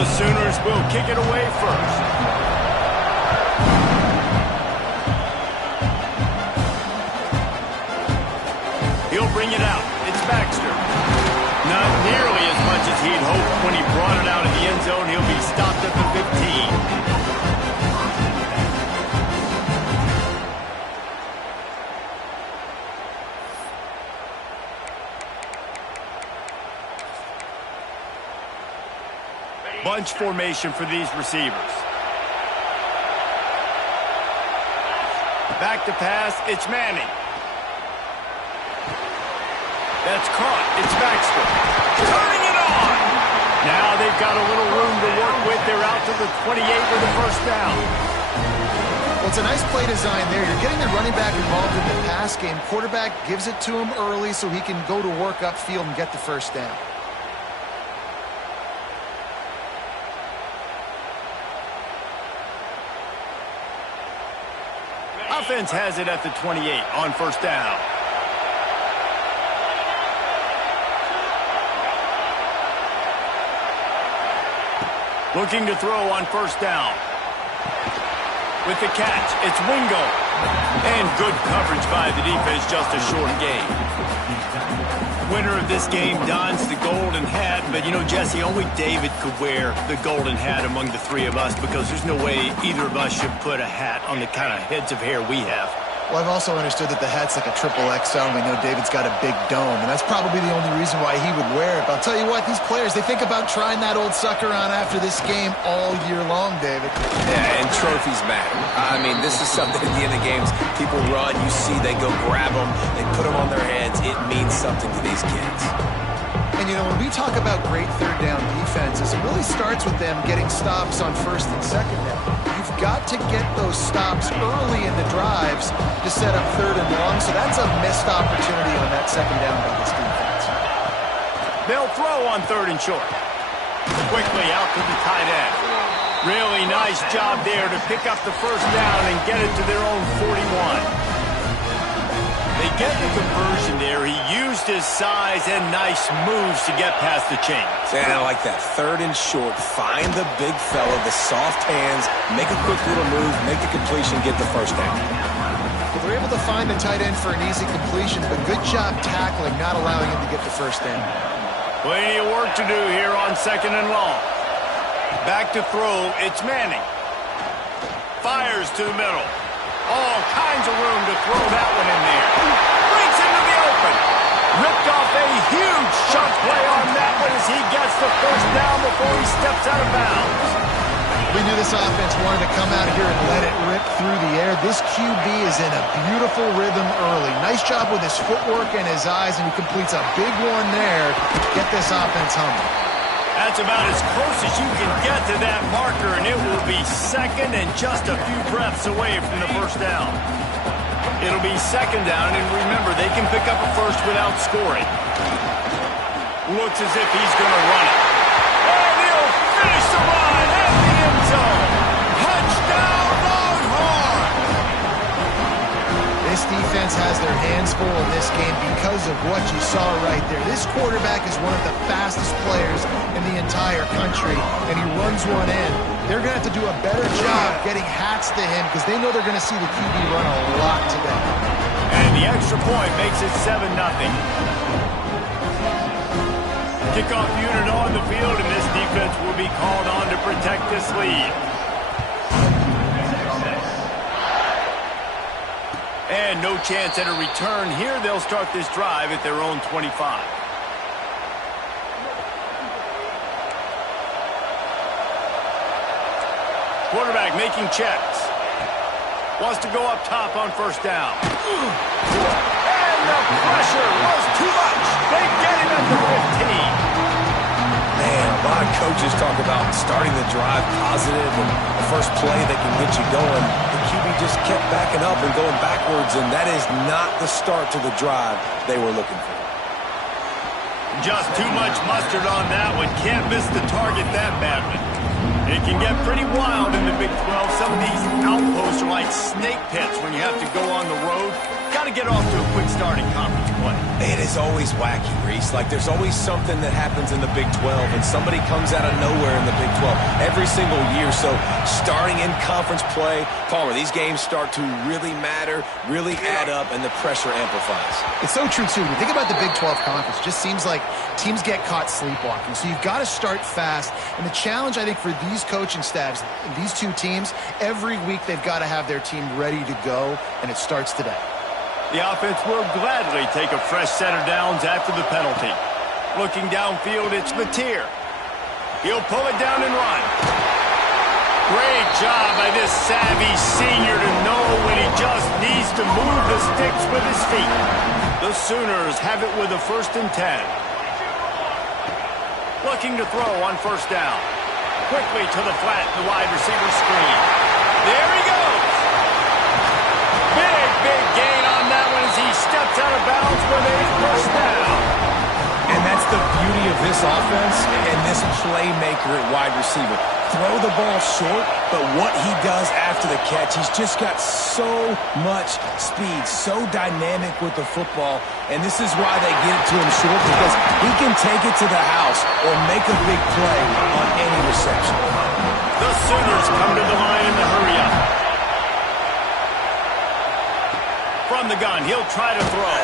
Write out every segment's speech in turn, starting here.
The Sooners will kick it away first. He'll bring it out. It's Baxter. Not nearly as much as he'd hoped when he brought it out of the end zone. He'll be stopped at the 15. Bunch formation for these receivers. Back to pass, it's Manning. That's caught, it's Baxter. Turning it on! Now they've got a little room to work with. They're out to the 28 with the first down. Well, it's a nice play design there. You're getting the running back involved in the pass game. Quarterback gives it to him early so he can go to work upfield and get the first down. Offense has it at the 28 on first down. Looking to throw on first down. With the catch, it's Wingo. And good coverage by the defense, just a short gain. Winner of this game dons the golden hat, but you know, Jesse, only David could wear the golden hat among the three of us because there's no way either of us should put a hat on the kind of heads of hair we have. Well, I've also understood that the hat's like a triple XL, and we know David's got a big dome, and that's probably the only reason why he would wear it. But I'll tell you what, these players, they think about trying that old sucker on after this game all year long, David. Yeah, and trophies matter. I mean, this is something at the end of games, people run, you see they go grab them, they put them on their heads. It means something to these kids. And, you know, when we talk about great third down defenses, it really starts with them getting stops on first and second down. You've got to get those stops early in the drives to set up third and long, so that's a missed opportunity on that second down by this defense. They'll throw on third and short. Quickly out to the tight end. Really nice job there to pick up the first down and get it to their own 41. They get the conversion there. He used his size and nice moves to get past the chains. And I like that. Third and short. Find the big fella, the soft hands, make a quick little move, make the completion, get the first down. Well, they're able to find the tight end for an easy completion, but good job tackling, not allowing him to get the first down. Plenty of work to do here on second and long. Back to throw, it's Manning. Fires to the middle. All kinds of room to throw that one in there. Breaks into the open. Ripped off a huge chunk play on that one as he gets the first down before he steps out of bounds. We knew this offense wanted to come out here and let it rip through the air. This QB is in a beautiful rhythm early. Nice job with his footwork and his eyes, and he completes a big one there to get this offense humming. That's about as close as you can get to that marker, and it will be second and just a few breaths away from the first down. It'll be second down, and remember, they can pick up a first without scoring. Looks as if he's going to run it. And he'll finish the run at the end zone. Touchdown, Longhorn! This defense has their hands full in this game because of what you saw right there. This quarterback is one of the fastest players in the entire country, and he runs one in. They're going to have to do a better job getting hats to him because they know they're going to see the QB run a lot today. And the extra point makes it 7-0. Kickoff unit on the field, and this defense will be called on to protect this lead. And no chance at a return here. They'll start this drive at their own 25. Quarterback making checks. Wants to go up top on first down. And the pressure was too much. They get him at the 15. Man, a lot of coaches talk about starting the drive positive and the first play that can get you going. The QB just kept backing up and going backwards, and that is not the start to the drive they were looking for. Just too much mustard on that one. Can't miss the target that badly. It can get pretty wild in the Big 12. Some of these outposts are like snake pits when you have to go on the road. got to get off to a quick start in conference play. It is always wacky, Reese. Like, there's always something that happens in the Big 12, and somebody comes out of nowhere in the Big 12 every single year. So starting in conference play, Palmer, these games start to really matter, really add up, and the pressure amplifies. It's so true, too. When you think about the Big 12 Conference, it just seems like teams get caught sleepwalking. So you've got to start fast. And the challenge, I think, for these coaching staffs, these two teams, every week they've got to have their team ready to go, and it starts today. The offense will gladly take a fresh set of downs after the penalty. Looking downfield, it's Mateer. He'll pull it down and run. Great job by this savvy senior to know when he just needs to move the sticks with his feet. The Sooners have it with a 1st and 10. Looking to throw on 1st down. Quickly to the flat, the wide receiver screen. There he goes. Big gain on that one as he steps out of bounds for the 1st down. And that's the beauty of this offense and this playmaker at wide receiver. Throw the ball short, but what he does after the catch, he's just got so much speed, so dynamic with the football, and this is why they get it to him short, because he can take it to the house or make a big play on any reception. The Sooners come to the line in the hurry-up. From the gun, he'll try to throw.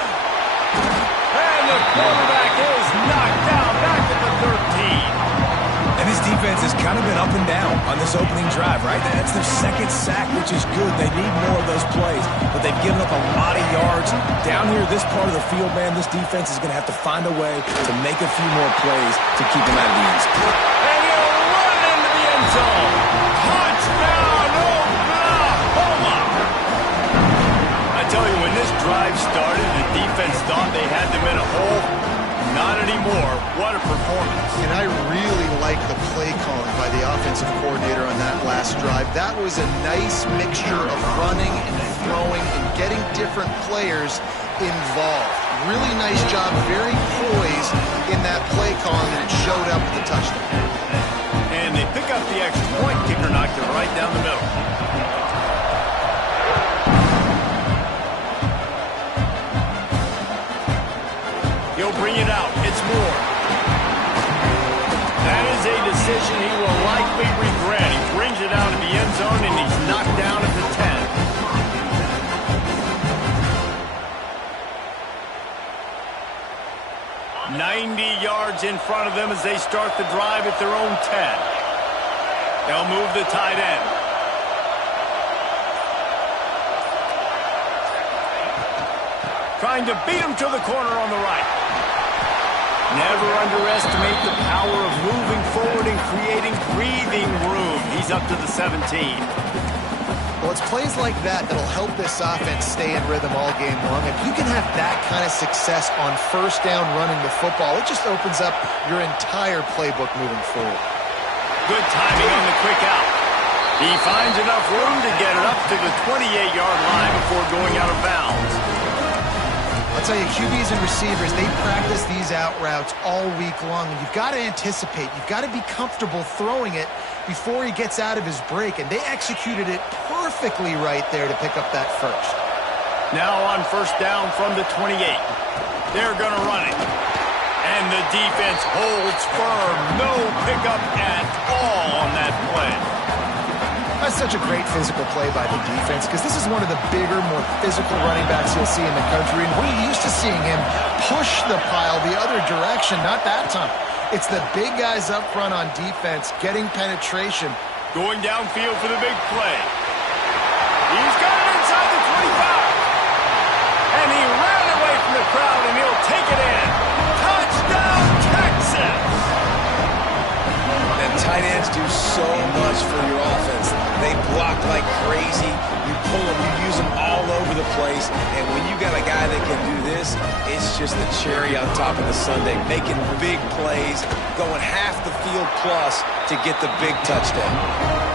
And the quarterback is knocked down back at the 13. And this defense has kind of been up and down on this opening drive, right? That's their 2nd sack, which is good. They need more of those plays, but they've given up a lot of yards. Down here, this part of the field, man, this defense is going to have to find a way to make a few more plays to keep them out of the end zone. And he'll run into the end zone. Touchdown, Oklahoma! I tell you, when this drive started, the defense thought they had them in a hole. Not anymore. What a performance. And I really like the play calling by the offensive coordinator on that last drive. That was a nice mixture of running and throwing and getting different players involved. Really nice job, very poised in that play calling, and it showed up with the touchdown. And they pick up the extra point. Kicker knocked it right down the middle. He'll bring it out. It's Moore. That is a decision he will likely regret. He brings it out of the end zone, and he's knocked down at the 10. 90 yards in front of them as they start the drive at their own 10. They'll move the tight end. Trying to beat him to the corner on the right. Never underestimate the power of moving forward and creating breathing room. He's up to the 17. Well, it's plays like that that'll help this offense stay in rhythm all game long. If you can have that kind of success on 1st down running the football, it just opens up your entire playbook moving forward. Good timing on the quick out. He finds enough room to get it up to the 28-yard line before going out of bounds. I'll tell you, QBs and receivers, they practice these out routes all week long, and you've got to anticipate. You've got to be comfortable throwing it before he gets out of his break, and they executed it perfectly right there to pick up that first. Now on 1st down from the 28. They're going to run it. And the defense holds firm. No pickup at all on that play. That's such a great physical play by the defense, because this is one of the bigger, more physical running backs you'll see in the country, and we're used to seeing him push the pile the other direction. Not that time. It's the big guys up front on defense getting penetration. Going downfield for the big play. He's got it inside the 25. And he ran away from the crowd, and he'll take it in. Touchdown, Texas! And tight ends do so much for your offense. They block like crazy. You pull them, you use them all over the place. And when you got a guy that can do this, it's just the cherry on top of the sundae, making big plays, going half the field plus to get the big touchdown.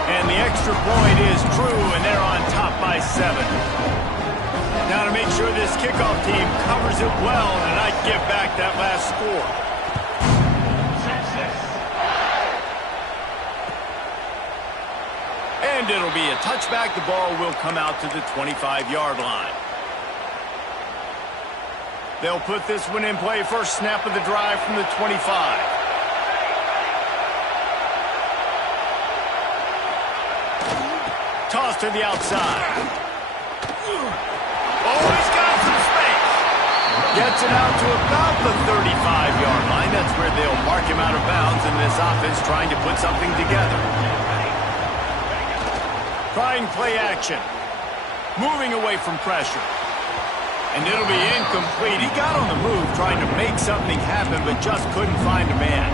And the extra point is true, and they're on top by 7. Now to make sure this kickoff team covers it well and not give back that last score. And it'll be a touchback. The ball will come out to the 25-yard line. They'll put this one in play. First snap of the drive from the 25. Toss to the outside. Oh, he's got some space. Gets it out to about the 35-yard line. That's where they'll mark him out of bounds in this offense trying to put something together. Trying play action. Moving away from pressure. And it'll be incomplete. He got on the move trying to make something happen, but just couldn't find a man.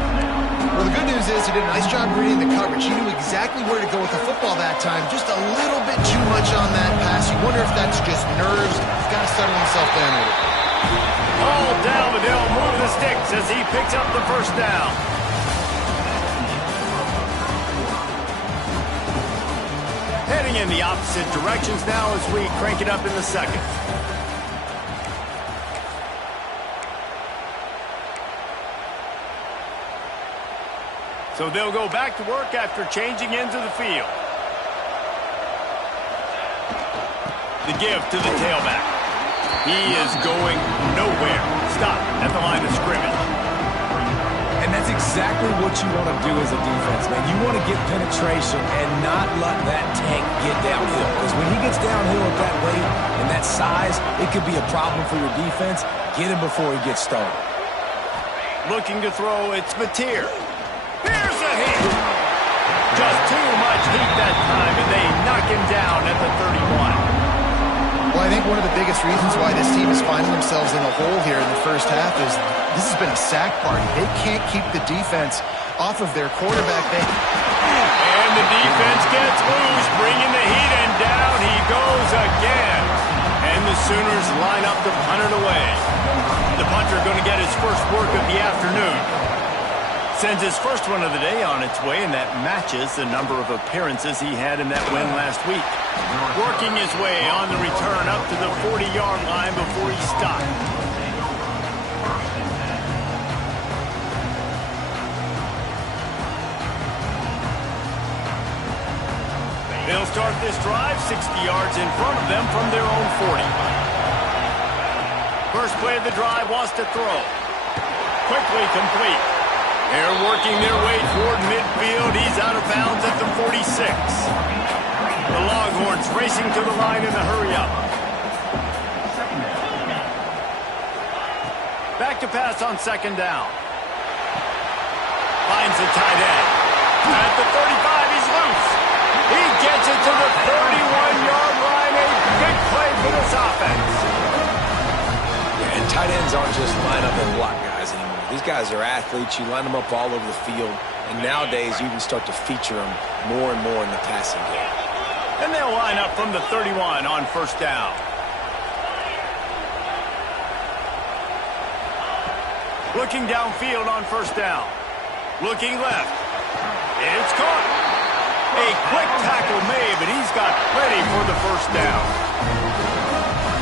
Well, the good news is he did a nice job reading the coverage. He knew exactly where to go with the football that time. Just a little bit too much on that pass. You wonder if that's just nerves. He's got to settle himself down a little. All down, but they'll move the sticks as he picks up the first down. Heading in the opposite directions now as we crank it up in the second. So they'll go back to work after changing into the field. The give to the tailback. He is going nowhere. Stop at the line of scrimmage. And that's exactly what you want to do as a defense, man. You want to get penetration and not let that tank get downhill. Because when he gets downhill at that weight and that size, it could be a problem for your defense. Get him before he gets started. Looking to throw, it's Mateer. Here's a hit. Just too much heat that time, and they knock him down at the 31. Well, I think one of the biggest reasons why this team is finding themselves in a hole here in the first half is this has been a sack party. They can't keep the defense off of their quarterback. And the defense gets loose, bringing the heat, and down he goes again. And the Sooners line up to punt it away. The punter going to get his first work of the afternoon. Sends his first one of the day on its way, and that matches the number of appearances he had in that win last week. Working his way on the return up to the 40-yard line before he stopped. They'll start this drive 60 yards in front of them from their own 40. First play of the drive wants to throw. Quickly complete. They're working their way toward midfield. He's out of bounds at the 46. The Longhorns racing to the line in the hurry-up. Back to pass on second down. Finds the tight end. At the 35, he's loose. He gets it to the 31-yard line. A big play for this offense. Yeah, and tight ends aren't just line up and block guys anymore. These guys are athletes. You line them up all over the field. And nowadays, you can start to feature them more and more in the passing game. And they'll line up from the 31 on first down. Looking downfield on first down. Looking left. It's caught. A quick tackle made, but he's got plenty for the first down.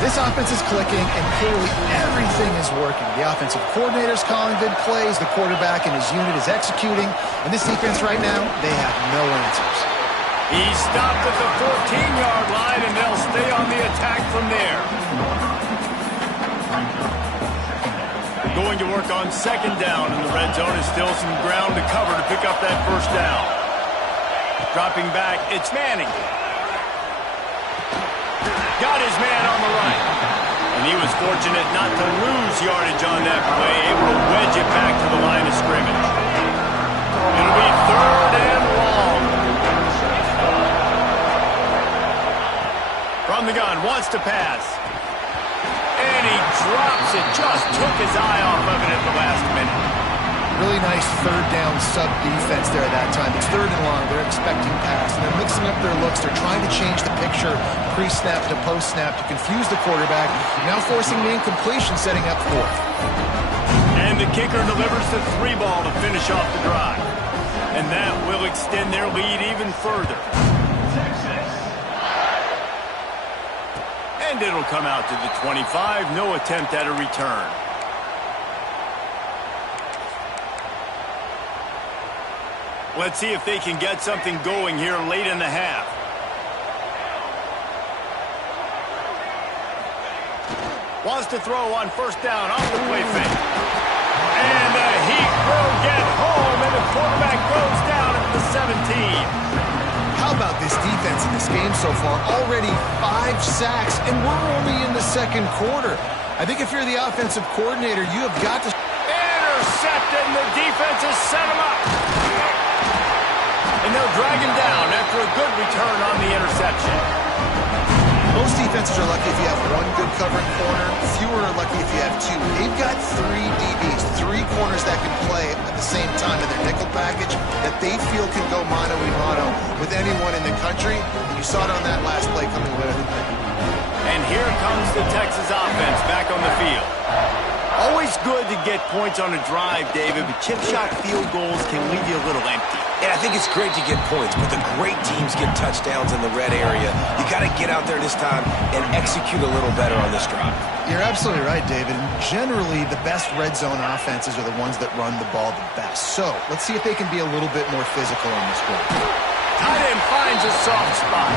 This offense is clicking, and clearly everything is working. The offensive coordinator's calling good plays. The quarterback and his unit is executing. And this defense right now, they have no answers. He stopped at the 14-yard line, and they'll stay on the attack from there. Going to work on second down in the red zone is still some ground to cover to pick up that first down. Dropping back, it's Manning. Got his man on the right. And he was fortunate not to lose yardage on that play, able to wedge it back to the line of scrimmage. It'll be third and long. From the gun, wants to pass. And he drops it, just took his eye off of it at the last minute. Really nice third down sub defense there at that time. It's third and long. They're expecting pass, and they're mixing up their looks. They're trying to change the picture pre-snap to post-snap to confuse the quarterback, now forcing the incompletion, setting up fourth. And the kicker delivers the 3-ball to finish off the drive. And that will extend their lead even further. And it'll come out to the 25. No attempt at a return. Let's see if they can get something going here late in the half. Wants to throw on first down off the play fake. And the Heat will get home, and the quarterback goes down at the 17. How about this defense in this game so far? Already 5 sacks, and we're only in the second quarter. I think if you're the offensive coordinator, you have got to... Intercepted, and the defense has set him up. And they'll drag him down after a good return on the interception. Most defenses are lucky if you have 1 good covering corner. Fewer are lucky if you have 2. They've got 3 DBs, 3 corners that can play at the same time in their nickel package that they feel can go mano-a-mano with anyone in the country. And you saw it on that last play coming away with it. And here comes the Texas offense back on the field. Always good to get points on a drive, David, but chip shot field goals can leave you a little empty. Yeah, I think it's great to get points, but the great teams get touchdowns in the red area. You got to get out there this time and execute a little better on this drive. You're absolutely right, David. Generally, the best red zone offenses are the ones that run the ball the best. So let's see if they can be a little bit more physical on this one. Tight end finds a soft spot.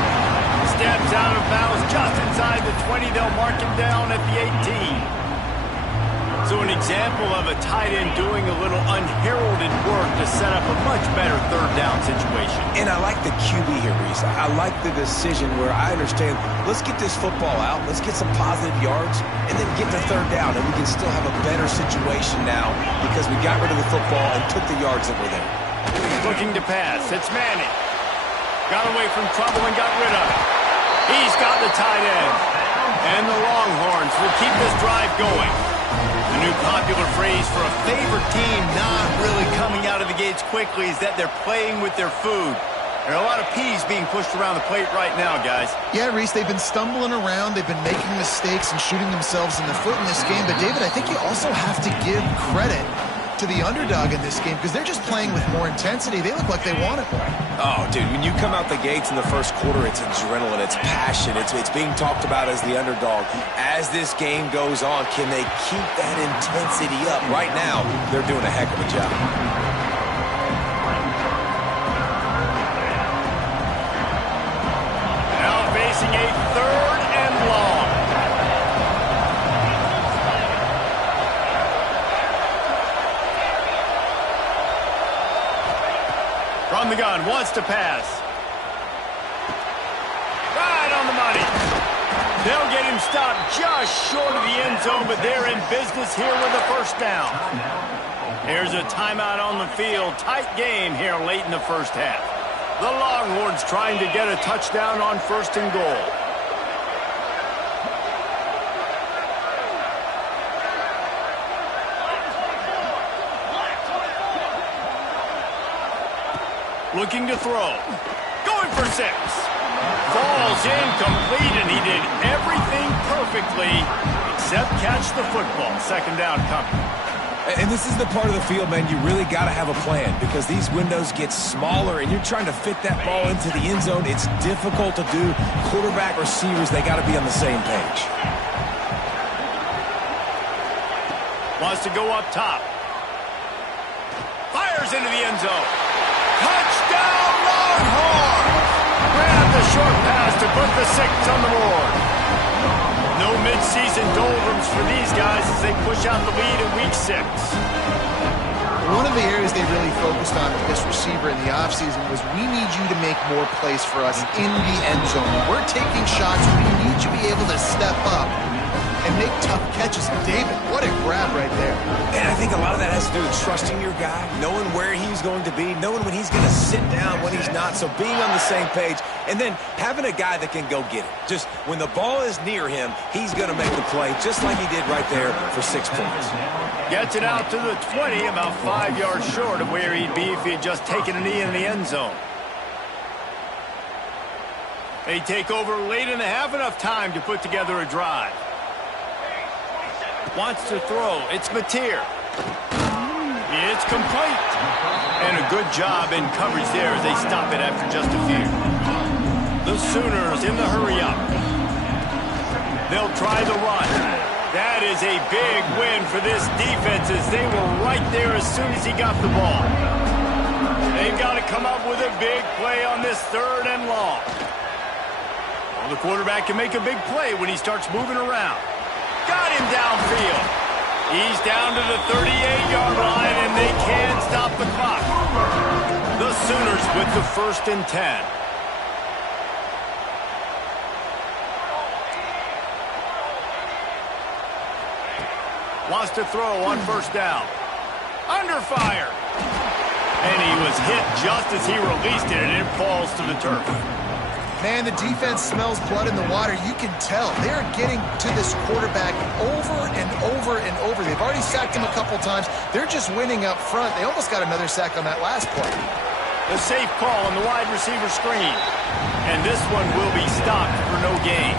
Steps out of bounds just inside the 20. They'll mark him down at the 18. So an example of a tight end doing a little unheralded work to set up a much better third down situation. And I like the QB here, Reese. I like the decision where I understand, let's get this football out, let's get some positive yards, and then get to third down, and we can still have a better situation now because we got rid of the football and took the yards that were there. Looking to pass. It's Manning. Got away from trouble and got rid of it. He's got the tight end. And the Longhorns will keep this drive going. The new popular phrase for a favorite team not really coming out of the gates quickly is that they're playing with their food. There are a lot of peas being pushed around the plate right now, guys. Yeah, Reese, they've been stumbling around. They've been making mistakes and shooting themselves in the foot in this game. But, David, I think you also have to give credit to the underdog in this game because they're just playing with more intensity. They look like they want it. Oh, dude, when you come out the gates in the first quarter, it's adrenaline, it's passion, it's being talked about as the underdog. As this game goes on, can they keep that intensity up? Right now, they're doing a heck of a job. Now facing a third and long. From the gun, wants to pass. Right on the money. They'll get him stopped just short of the end zone, but they're in business here with a first down. Here's a timeout on the field. Tight game here late in the first half. The Longhorns trying to get a touchdown on first and goal. Looking to throw. Going for 6. Falls incomplete, and he did everything perfectly except catch the football. Second down coming. And this is the part of the field, man, you really got to have a plan because these windows get smaller and you're trying to fit that ball into the end zone. It's difficult to do. Quarterback, receivers, they got to be on the same page. Wants to go up top. Fires into the end zone. Touchdown, Longhorns! Grab the short pass to put the 6 on the board. No midseason doldrums for these guys as they push out the lead in week 6. One of the areas they really focused on with this receiver in the offseason was we need you to make more plays for us in the end zone. We're taking shots. We need you to be able to step up and make tough catches. David, what a grab right there. And I think a lot of that has to do with trusting your guy, knowing where he's going to be, knowing when he's going to sit down, when he's not. So being on the same page, and then having a guy that can go get it. Just when the ball is near him, he's going to make the play, just like he did right there for 6 points. Gets it out to the 20, about 5 yards short of where he'd be if he had just taken a knee in the end zone. They take over late in the half, enough time to put together a drive. Wants to throw. It's Mateer. It's complete. And a good job in coverage there as they stop it after just a few. The Sooners in the hurry-up. They'll try the run. That is a big win for this defense as they were right there as soon as he got the ball. They've got to come up with a big play on this third and long. Well, the quarterback can make a big play when he starts moving around. Got him downfield. He's down to the 38-yard line, and they can't stop the clock. The Sooners with the 1st and 10. Wants to throw on 1st down. Under fire. And he was hit just as he released it, and it falls to the turf. Man, the defense smells blood in the water. You can tell. They're getting to this quarterback over and over and over. They've already sacked him a couple times. They're just winning up front. They almost got another sack on that last play. The safe call on the wide receiver screen. And this one will be stopped for no gain.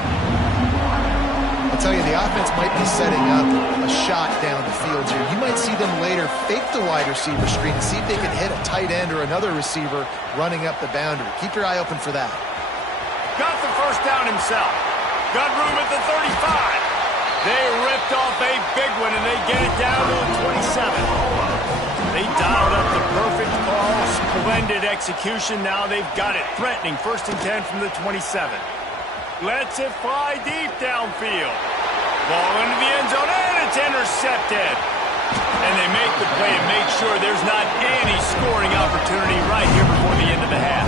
I'll tell you, the offense might be setting up a shot down the field here. You might see them later fake the wide receiver screen and see if they can hit a tight end or another receiver running up the boundary. Keep your eye open for that. Got the 1st down himself. Got room at the 35. They ripped off a big one, and they get it down to the 27. They dialed up the perfect call. Splendid execution. Now they've got it. Threatening 1st and 10 from the 27. Lets it fly deep downfield. Ball into the end zone, and it's intercepted. And they make the play and make sure there's not any scoring opportunity right here before the end of the half.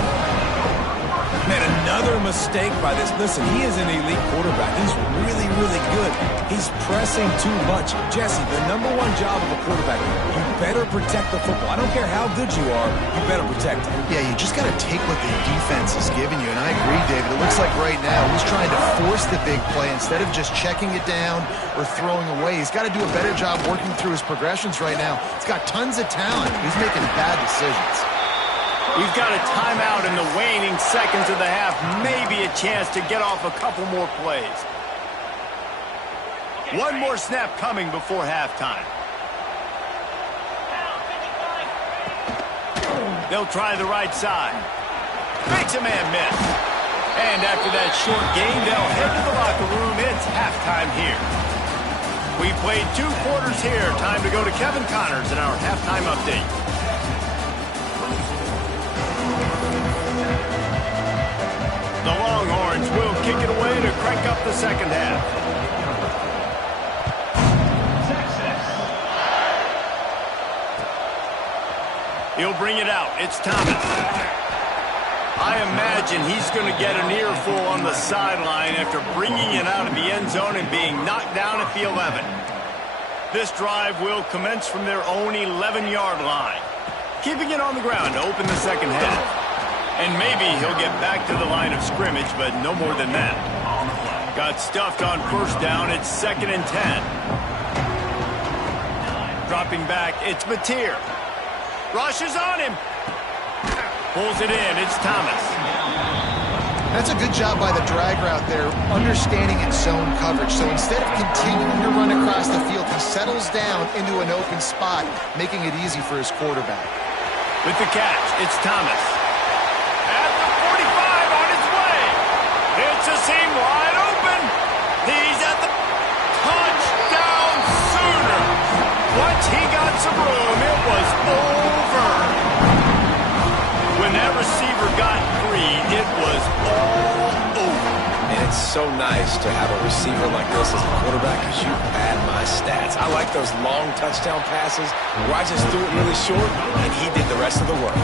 Man, another mistake by this. Listen, he is an elite quarterback. He's really, really good. He's pressing too much. Jesse, the #1 job of a quarterback, you better protect the football. I don't care how good you are, you better protect it. Yeah, you just got to take what the defense is giving you. And I agree, David. It looks like right now he's trying to force the big play instead of just checking it down or throwing away. He's got to do a better job working through his progressions right now. He's got tons of talent. He's making bad decisions. We've got a timeout in the waning seconds of the half. Maybe a chance to get off a couple more plays. One more snap coming before halftime. They'll try the right side. Makes a man miss. And after that short game, they'll head to the locker room. It's halftime here. We played 2 quarters here. Time to go to Kevin Connors in our halftime update. The Longhorns will kick it away to crank up the second half. He'll bring it out. It's Thomas. I imagine he's going to get an earful on the sideline after bringing it out of the end zone and being knocked down at the 11. This drive will commence from their own 11-yard line, keeping it on the ground to open the second half. And maybe he'll get back to the line of scrimmage, but no more than that. Got stuffed on 1st down. It's 2nd and 10. Dropping back, it's Mateer. Rushes on him. Pulls it in. It's Thomas. That's a good job by the drag route there, understanding its zone coverage. So instead of continuing to run across the field, he settles down into an open spot, making it easy for his quarterback. With the catch, it's Thomas. At the 45 on his way. It's a seam wide open. He's at the touchdown Sooners. Once he got some room, it was over. When that receiver got free, it was all over. And it's so nice to have a receiver like this as a quarterback because you pad my stats. I like those long touchdown passes where I just threw it really short and he did the rest of the work.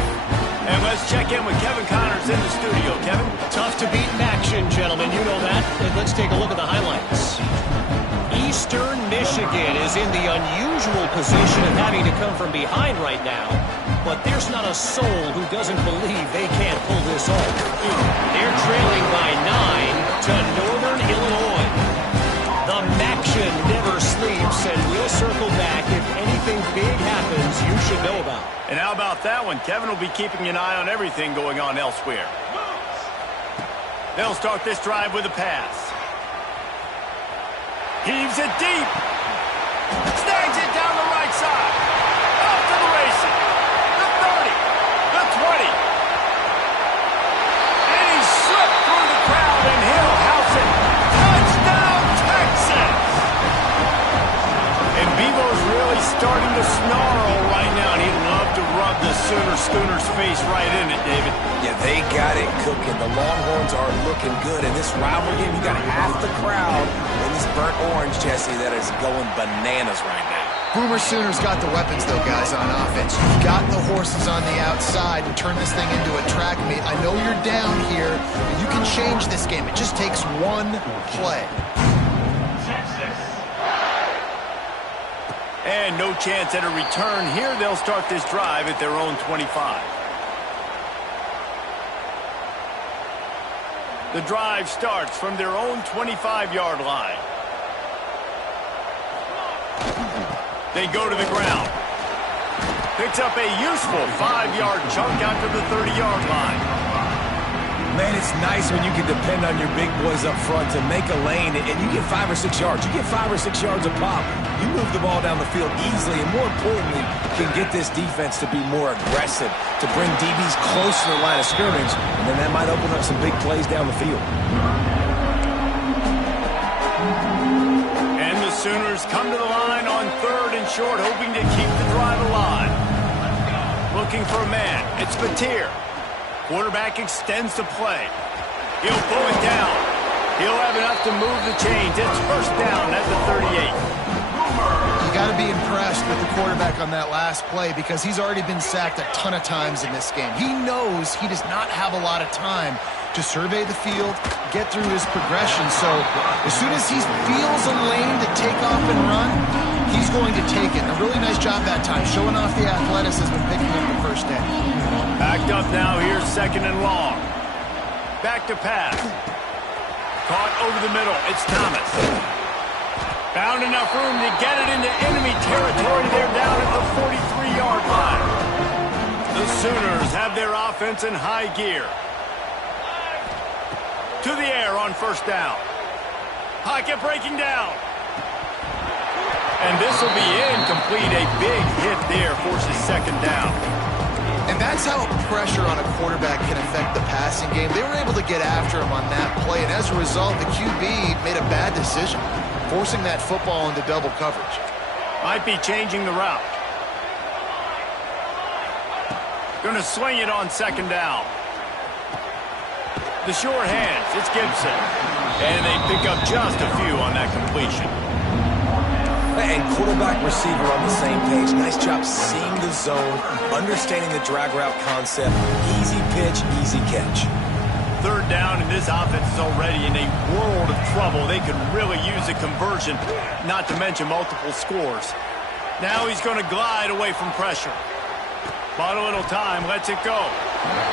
And let's check in with Kevin Connors in the studio. Kevin? Tough to beat in action, gentlemen. You know that. And let's take a look at the highlights. Eastern Michigan is in the unusual position of having to come from behind right now. But there's not a soul who doesn't believe they can't pull this off. They're trailing by 9 to Northern Illinois. The Maction never sleeps, and we'll circle back if anything big happens you should know about. And how about that one? Kevin will be keeping an eye on everything going on elsewhere. They'll start this drive with a pass. Heaves it deep. Snags it down the right side. Off to the races. The 30. The 20. And he's slipped through the crowd, and he'll house it. Touchdown, Texas! And Bevo's really starting to snarl right now, and he'd love to rub the Sooner Schooners face right in it, David. Yeah, they got it cooking. The Longhorns are looking good. In this rivalry game, you got half the crowd in this burnt orange, Jesse, that is going bananas right now. Boomer Sooners got the weapons, though, guys, on offense. You've got the horses on the outside to turn this thing into a track meet. I know you're down here, but you can change this game. It just takes one play. And no chance at a return here. They'll start this drive at their own 25. The drive starts from their own 25-yard line. They go to the ground. Picks up a useful 5-yard chunk out to the 30-yard line. Man, it's nice when you can depend on your big boys up front to make a lane, and you get 5 or 6 yards. You get 5 or 6 yards a pop. You move the ball down the field easily, and more importantly, can get this defense to be more aggressive, to bring DBs close to the line of scrimmage, and then that might open up some big plays down the field. And the Sooners come to the line on 3rd and short, hoping to keep the drive alive. Looking for a man. It's Mateer. Quarterback extends the play. He'll pull it down. He'll have enough to move the chains. It's first down at the 38. You got to be impressed with the quarterback on that last play because he's already been sacked a ton of times in this game. He knows he does not have a lot of time to survey the field, get through his progression. So as soon as he feels a lane to take off and run, he's going to take it. A really nice job that time, showing off the athleticism and picking up the first down. Backed up now, here's 2nd and long. Back to pass. Caught over the middle, it's Thomas. Found enough room to get it into enemy territory. They're down at the 43-yard line. The Sooners have their offense in high gear. To the air on first down. Pocket breaking down. And this will be incomplete. A big hit there forces 2nd down. And that's how pressure on a quarterback can affect the passing game. They were able to get after him on that play, and as a result, the QB made a bad decision, forcing that football into double coverage. Might be changing the route. Going to swing it on 2nd down. The short hands, it's Gibson. And they pick up just a few on that completion. And quarterback receiver on the same page. Nice job seeing the zone, understanding the drag route concept. Easy pitch, easy catch. 3rd down, and this offense is already in a world of trouble. They could really use a conversion, not to mention multiple scores. Now he's going to glide away from pressure. Bought a little time, lets it go.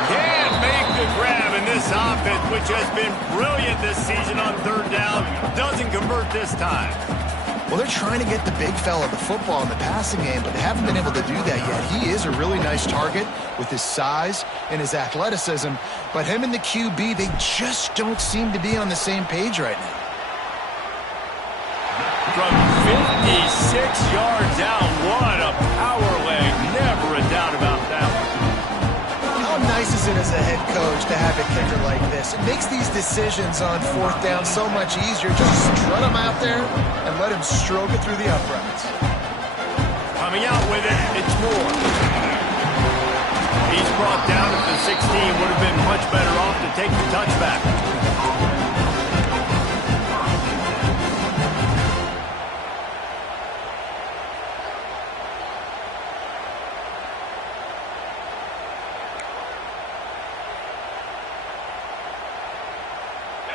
Can't make the grab, and this offense, which has been brilliant this season on 3rd down, doesn't convert this time. Well, they're trying to get the big fella the football in the passing game, but they haven't been able to do that yet. He is a really nice target with his size and his athleticism, but him and the QB, they just don't seem to be on the same page right now. From 56 yards out, what a power leg. Never a doubt about that. How nice is it as a head coach to have a kicker like this? It makes these decisions on 4th down so much easier. Just strut him out there and let him stroke it through the uprights. Coming out with it, it's Moore. He's brought down at the 16. Would have been much better off to take the touchback.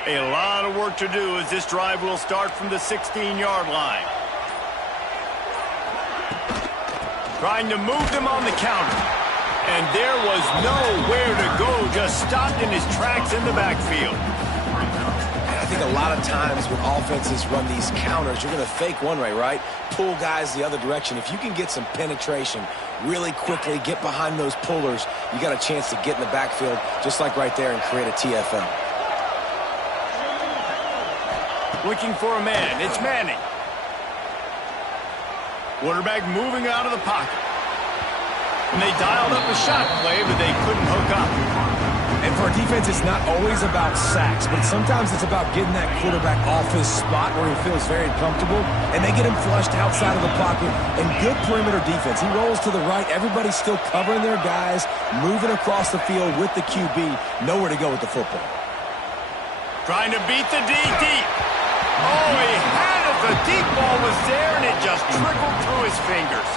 A lot of work to do as this drive will start from the 16-yard line. Trying to move them on the counter. And there was nowhere to go, just stopped in his tracks in the backfield. And I think a lot of times when offenses run these counters, you're going to fake one way, right? Pull guys the other direction. If you can get some penetration really quickly, get behind those pullers, you got a chance to get in the backfield, just like right there, and create a TFL. Looking for a man. It's Manning. Quarterback moving out of the pocket. And they dialed up a shot play, but they couldn't hook up. And for a defense, it's not always about sacks, but sometimes it's about getting that quarterback off his spot where he feels very comfortable, and they get him flushed outside of the pocket. And good perimeter defense. He rolls to the right. Everybody's still covering their guys, moving across the field with the QB. Nowhere to go with the football. Trying to beat the D deep. Oh, he had it. The deep ball was there, and it just trickled through his fingers.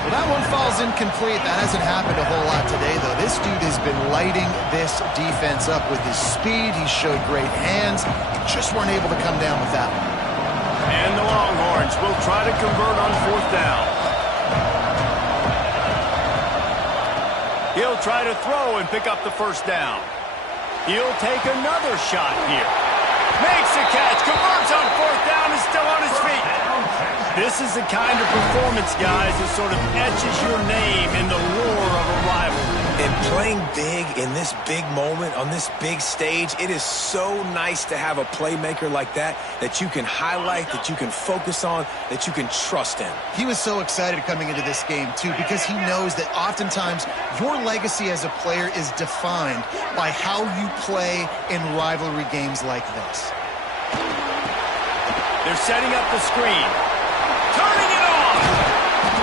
Well, that one falls incomplete. That hasn't happened a whole lot today, though. This dude has been lighting this defense up with his speed. He showed great hands. Just weren't able to come down with that one. And the Longhorns will try to convert on 4th down. He'll try to throw and pick up the 1st down. He'll take another shot here. Makes the catch, converts on 4th down, and still on his feet. This is the kind of performance, guys, that sort of etches your name in the lore of a rivalry. And playing big in this big moment, on this big stage, it is so nice to have a playmaker like that that you can highlight, that you can focus on, that you can trust in. He was so excited coming into this game, too, because he knows that oftentimes your legacy as a player is defined by how you play in rivalry games like this. They're setting up the screen. Turning it on!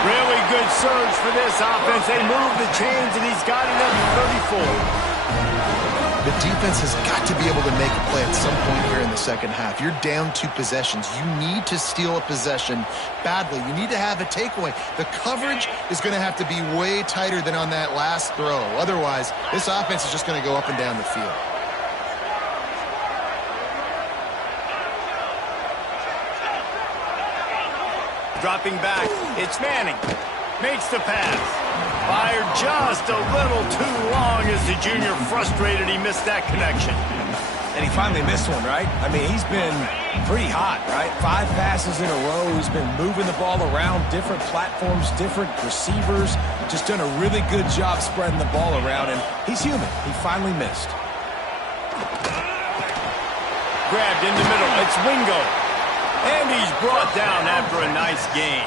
Really good surge for this offense. They move the chains, and he's got it up to 34. The defense has got to be able to make a play at some point here in the second half. You're down 2 possessions. You need to steal a possession badly. You need to have a takeaway. The coverage is going to have to be way tighter than on that last throw. Otherwise, this offense is just going to go up and down the field. Dropping back, it's Manning. Makes the pass. Fired just a little too long as the junior frustrated he missed that connection. And he finally missed one, right? I mean, he's been pretty hot, right? 5 passes in a row. He's been moving the ball around different platforms, different receivers. Just done a really good job spreading the ball around, and he's human. He finally missed. Grabbed in the middle. It's Wingo. And he's brought down after a nice game.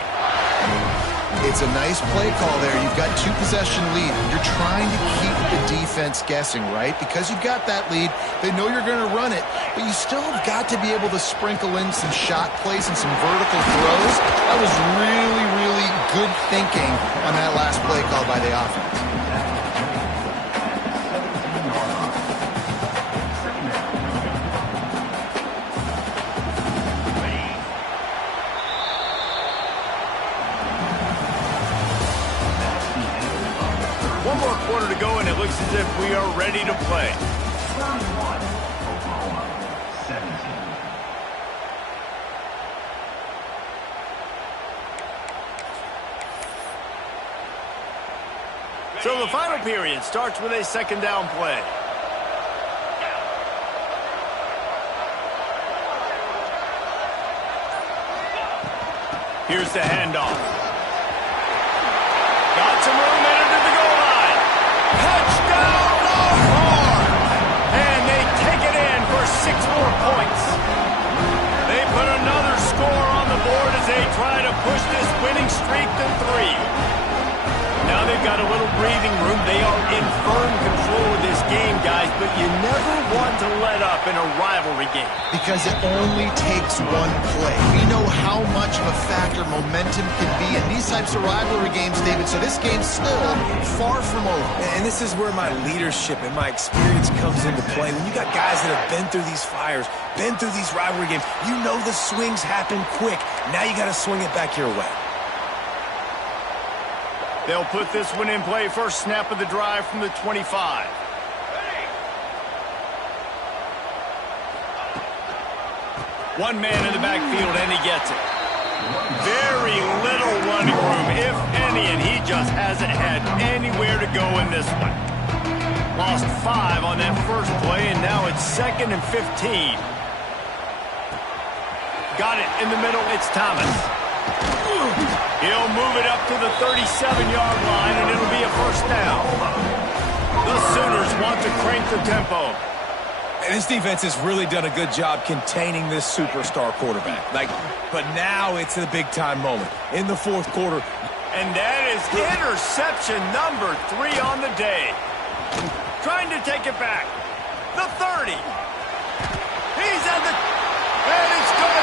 It's a nice play call there. You've got 2 possession lead. You're trying to keep the defense guessing, right? Because you've got that lead, they know you're going to run it, but you still have got to be able to sprinkle in some shot plays and some vertical throws. That was really, really good thinking on that last play call by the offense. One more quarter to go, and it looks as if we are ready to play. So the final period starts with a 2nd down play. Here's the handoff. Got some room in it to the goal line. Touchdown, Longhorns! And they take it in for 6 more points. They put another score on the board as they try to push this winning streak to 3. Now they've got a little breathing room. They are in firm control of this game, guys, but you never want to let up in a rivalry game. Because it only takes one play. We know how much of a factor momentum can be in these types of rivalry games, David, so this game's still far from over. And this is where my leadership and my experience comes into play. When you got guys that have been through these fires, been through these rivalry games, you know the swings happen quick. Now you got to swing it back your way. They'll put this one in play. First snap of the drive from the 25. One man in the backfield, and he gets it. Very little running room, if any, and he just hasn't had anywhere to go in this one. Lost 5 on that first play, and now it's 2nd and 15. Got it in the middle. It's Thomas. He'll move it up to the 37-yard line, and it'll be a first down. The Sooners want to crank the tempo. And this defense has really done a good job containing this superstar quarterback. But now it's a big-time moment in the 4th quarter. And that is interception number 3 on the day. Trying to take it back. The 30. He's at the... And it's going to